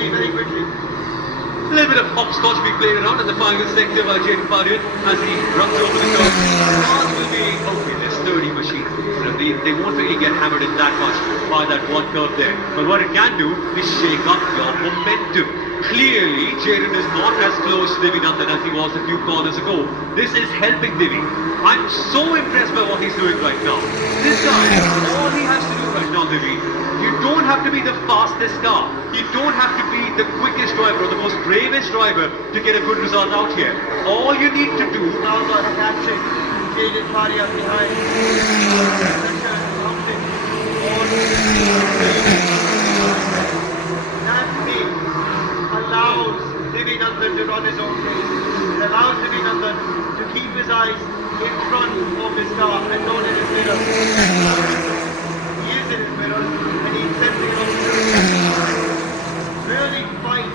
quickly, very quickly. A little bit of hopscotch being played around in the final sector by Jaden Padian as he runs over the curve. Cars will be, okay, they're sturdy machines. They won't really get hammered in that much by that one curve there. But what it can do is shake up your momentum. Clearly, Jaden is not as close to Divy Nandan as he was a few corners ago. This is helping Divy. I'm so impressed by what he's doing right now. This guy, all he has to do right now, Divy, you don't have to be the fastest car. You don't have to be the quickest driver or the most bravest driver to get a good result out here. All you need to do... Now got a catching. Jaden Padian behind. That pace allows Divy Nandan to run his own pace. It allows Divy Nandan to keep his eyes in front of his car and not in his mirror. He is in his mirror and he's sensing out. Really fight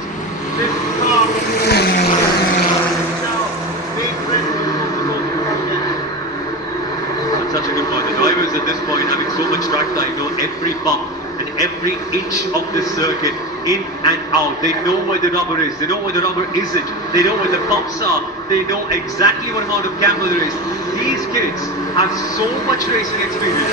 this car. Now, make friends with the golden champion. That's such a good point. The drivers at this point having so much track time know every bump and every inch of the circuit in and out. They know where the rubber is. They know where the rubber isn't. They know where the bumps are. They know exactly what amount of camber there is. These kids have so much racing experience.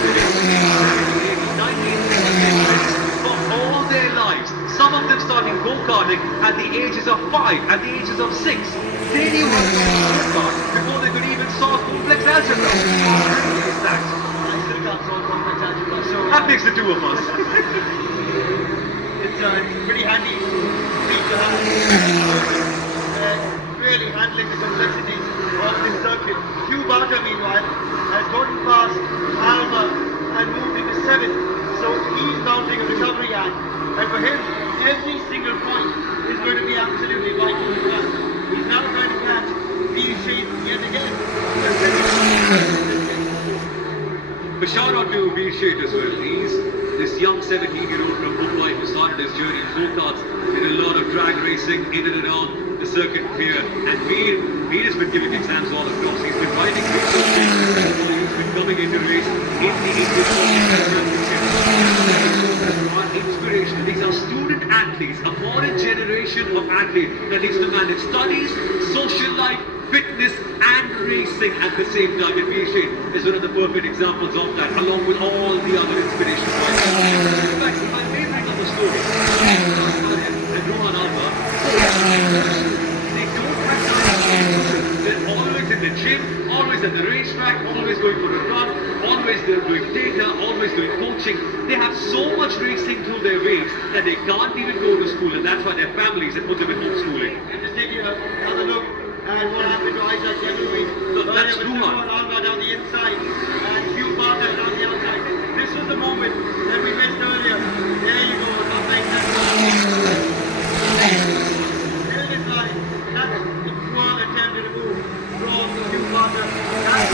For all their lives. Some of them starting go-karting at the ages of 5, at the ages of 6. They knew how to go-kart before they could even solve complex algebra. What is that? I still can't solve complex algebra, so That makes the two of us. it's pretty handy feat to have. Really handling the complexities of this circuit. Hugh Barter, meanwhile, has gotten past Alba and moved into 7th, so he's mounting a recovery act. And for him, every single point is going to be absolutely vital as well. He's now trying to catch these shades yet again. But shout out to Veer Sheth as well. He's this young 17-year-old from Mumbai who started his journey in go-karts, did a lot of drag racing in and around the circuit here. And Veer has been giving exams all across. He's been riding big circuits. He's been coming into race in the Indian Championship. Inspiration. These are student athletes, a modern generation of athletes that needs to manage studies, social life, fitness and racing at the same time. And Veer Sheth is one of the perfect examples of that, along with all the other inspirational riders. In fact, my favorite of the story and Rohan Alba, they don't have time. They're always in the gym, always at the racetrack, always going for a run, always they're doing data, always doing coaching. They have so much racing through their veins that they can't even go to school, and that's why their families have put them in homeschooling. And just taking another look at what happened to Isaac the other week. That's true. Alba down the inside and Hugh Barter down the outside. This was the moment that we missed earlier. There you go, something that's there is like that's the poor attempt to move from Hugh Barter. That's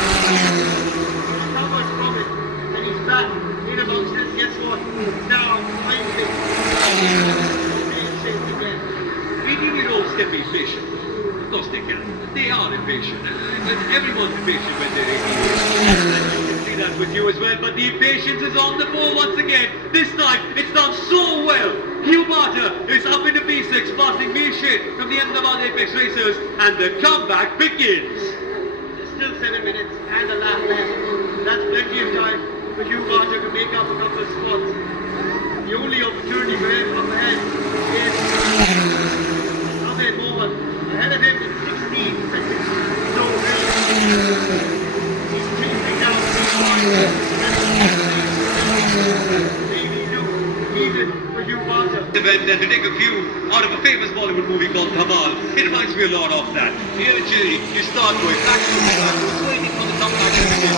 recovers from it and he's back in amongst us. Guess what? Now finally again. 18-year-olds can be patient. Of course they can. They are impatient. Everyone's impatient when they're 18 years old. You can see that with you as well. But the impatience is on the ball once again. This time, it's done so well. Hugh Barter is up into P6, passing Veer Sheth from the Ahmedabad Apex Racers, and the comeback begins. There's still 7 minutes and a lap left. That's plenty of time for Hugh Barter to make up a couple of spots. The only opportunity for him up ahead is Ahmed Mohammed. Ahead of him is 16 seconds. So he's chasing down maybe even for Hugh Barter. Event and to take a cue out of a famous Bollywood movie called Dhamal. It reminds me a lot of that. Here in Chennai, you start going back to the back, waiting for the comeback to begin.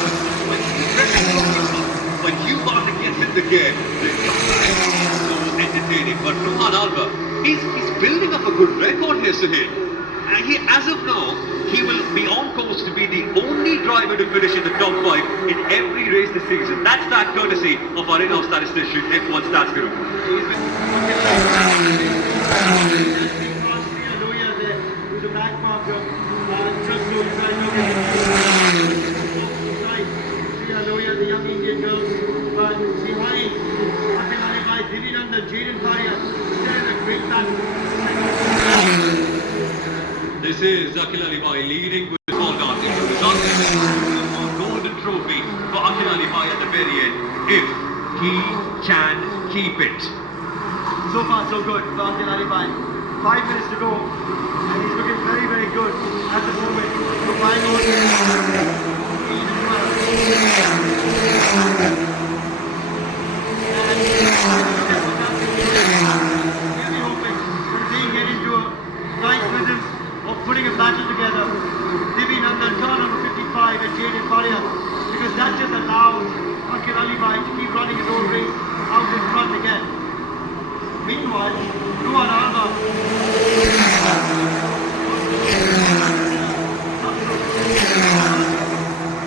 When Hugh Barter gets in the gear, the comeback is so entertaining. But Rohan Alba, he's building up a good record here, Sahil. And as of now, he will be on course to be the only driver to finish in the top 5 in every race this season. That's that courtesy of our in-house statistician, F1 Stats Guru. He's been Loya there with the back marker. Just going right Loya, the young Indian girl. But behind, Aqil Alibhai, Divy Nandan, Jaden Padian, still in a great battle. this is Aqil Alibhai leading with the small dot. It will result in a golden trophy for Aqil Alibhai at the very end, if he can keep it. So far so good for Aqil Alibhai. 5 minutes to go and he's looking very, very good at the moment. So flying on really hoping that they get into a nice rhythm of putting a battle together. Divy Nandan, car number 55 and Jaden Faria, because that just allows Aqil Alibhai to keep running his own race out in front again. Meanwhile, Ruhan Alba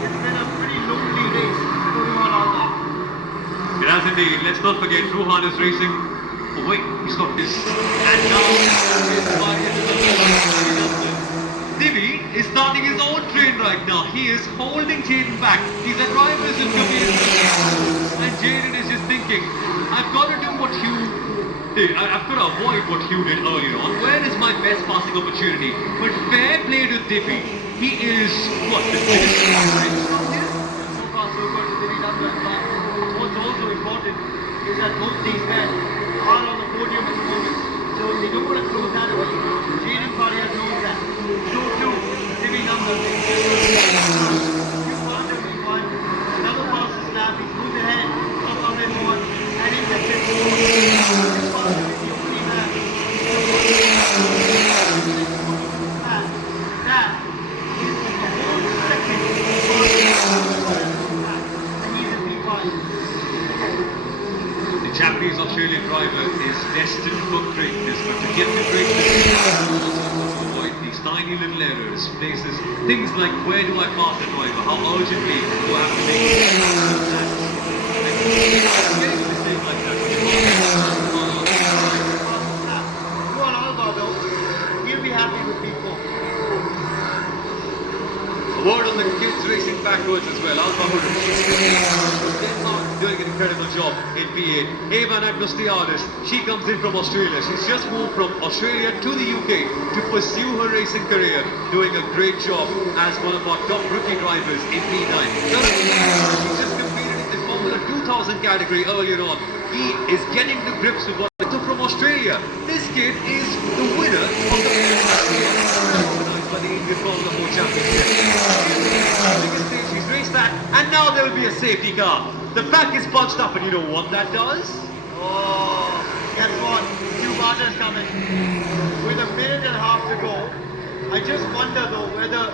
it's been a pretty lonely race for Ruhan Alba. It has indeed. Let's not forget Ruhan is racing. Oh wait, he's got this. And now Divy is starting his own train right now. He is holding Jaden back. These are drivers in and Jaden is just thinking, I've got to do what Hugh did. I've got to avoid what Hugh did earlier on. Where is my best passing opportunity? But fair play to Divy. He is what the finish right from here. So far so good to Divy Nandan. But what's also important is that both these men are on the podium at the moment. So they don't want to close that away. Jaden Faria knows that. So too, Divy Nandan. Another fastest lap. He's moved ahead of Ahmed Mohan and he gets it. The Japanese Australian driver is destined for greatness, but to get to greatness, he also wants to avoid these tiny little errors, places, things like where do I pass the driver, how urgently do I have to make getting a mistake like that. Ruhan Alba though, he'll be happy with P4. A word on the kids racing backwards as well. Alpha Denmark doing an incredible job in P8. Eva Agnostiadis, she comes in from Australia. She's just moved from Australia to the UK to pursue her racing career, doing a great job as one of our top rookie drivers in P9. She just competed in the Formula 2000 category earlier on. He is getting to grips with what he took from Australia. This kid is the winner of the by the Indian Formula 4 Championship. Biggest stage, he's raced that, and now there will be a safety car. The back is punched up, and you know what that does? Oh, guess what? Two Barter's coming. With a minute and a half to go, I just wonder though whether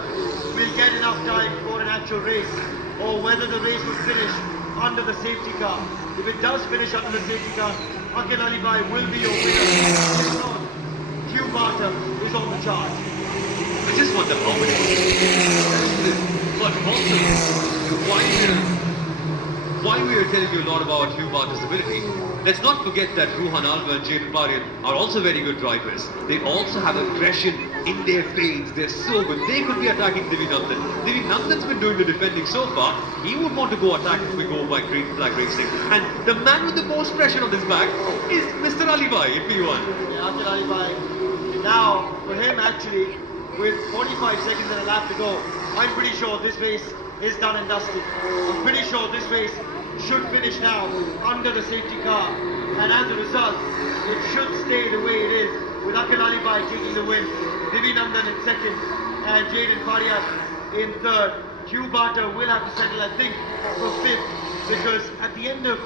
we'll get enough time for an actual race, or whether the race will finish under the safety car. If it does finish under the safety car, Aqil Alibhai will be your winner. If not, Hugh Barter is on the charge. I just wonder how many. But also, while we are telling you a lot about Hugh Barter's ability, let's not forget that Ruhan Alba and Jaden Faria are also very good drivers. They also have aggression in their fades. They're so good. They could be attacking Divy Nandan. Divy Nandan's been doing the defending so far. He would want to go attack if we go by green flag racing. And the man with the most pressure on his back is Mr. Alibhai in P1. Yeah, Aqil Alibhai. Now, for him actually, with 45 seconds and a lap to go, I'm pretty sure this race is done and dusted. I'm pretty sure this race should finish now under the safety car, and as a result it should stay the way it is, with Aqil Alibhai taking the win, Divy Nandan in second and Jaden Faria in third. Hugh Barter will have to settle, I think, for fifth, because at the end of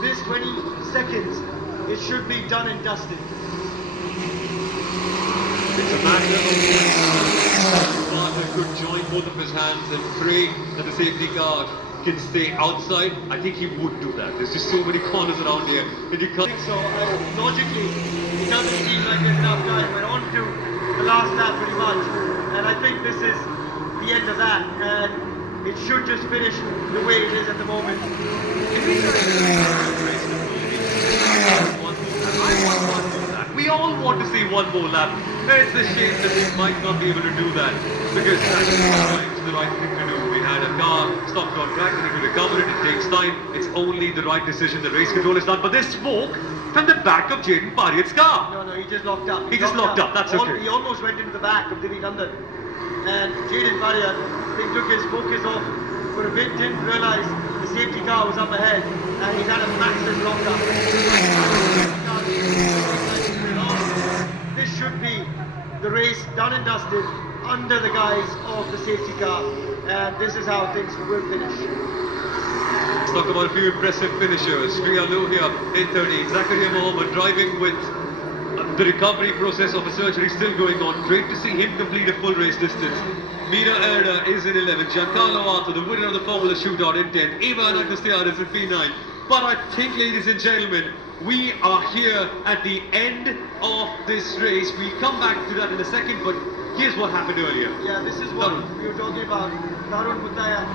this 20 seconds it should be done and dusted. It's a matter of Barter could join both of his hands and pray that the safety car can stay outside. I think he would do that. There's just so many corners around here. And you can't. I think so. Logically, it doesn't seem like there's enough time. We're on to the last lap pretty much. And I think this is the end of that. And it should just finish the way it is at the moment. We all want to see one more lap. It's a shame that we might not be able to do that, because that's the right thing to do. We had a car stopped on track and we could recover it. It takes time. It's only the right decision. The race control is done. But there's smoke from the back of Jaden Pariat's car. No, he just locked up. He just locked up, that's okay. He almost went into the back of Divy Nandan. And Jaden Pariat, he took his focus off for a bit, didn't realise the safety car was up ahead, and he's had a massive lock-up. This should be the race done and dusted under the guise of the safety car, and this is how things will finish. Let's talk about a few impressive finishers. We are low here in 30. Zakaria Mohammed driving with the recovery process of a surgery still going on. Great to see him complete a full race distance. Mira Erda is in 11. Giancarlo Arthur, the winner of the Formula Shootout in 10. Ivan Agustin is in P9. But I think, ladies and gentlemen, we are here at the end of this race. We come back to that in a second, but here's what happened earlier. Yeah, this is what we were talking about. Tarun Bhuttaya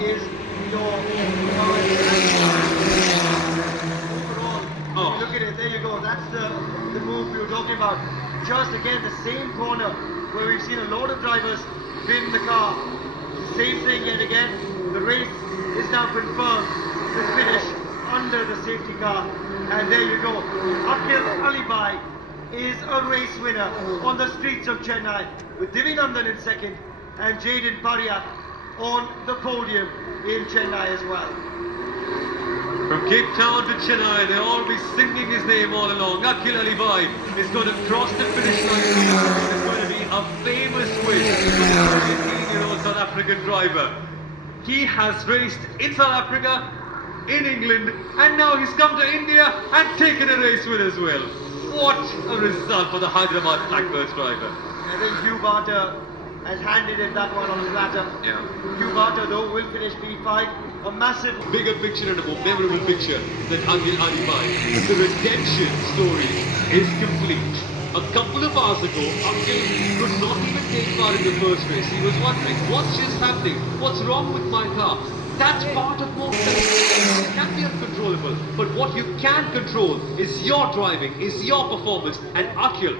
is your overall. Look at it, there you go. That's the move we were talking about. Just again, the same corner where we've seen a lot of drivers bin the car. Same thing yet again. The race is now confirmed to finish under the safety car. And there you go. Aqil Alibhai is a race winner on the streets of Chennai, with Divy Nandan in second and Jaden Pariat on the podium in Chennai as well. From Cape Town to Chennai, they'll all be singing his name all along. Aqil Alibhai is going to cross the finish line. It's going to be a famous win for the 18-year-old South African driver. He has raced in South Africa, in England, and now he's come to India and taken a race win as well. What a result for the Hyderabad Blackbirds driver. I think Hugh Barter has handed him that one on the platter. Yeah. Hugh Barter, though, will finish P5. A massive... Bigger picture and a more memorable picture than Aqil Alibhai. The redemption story is complete. A couple of hours ago, Aqil could not even take part in the first race. He was wondering, what's just happening? What's wrong with my car? That's part of motorcycling. It can be uncontrollable. But what you can control is your driving, is your performance. And Aqil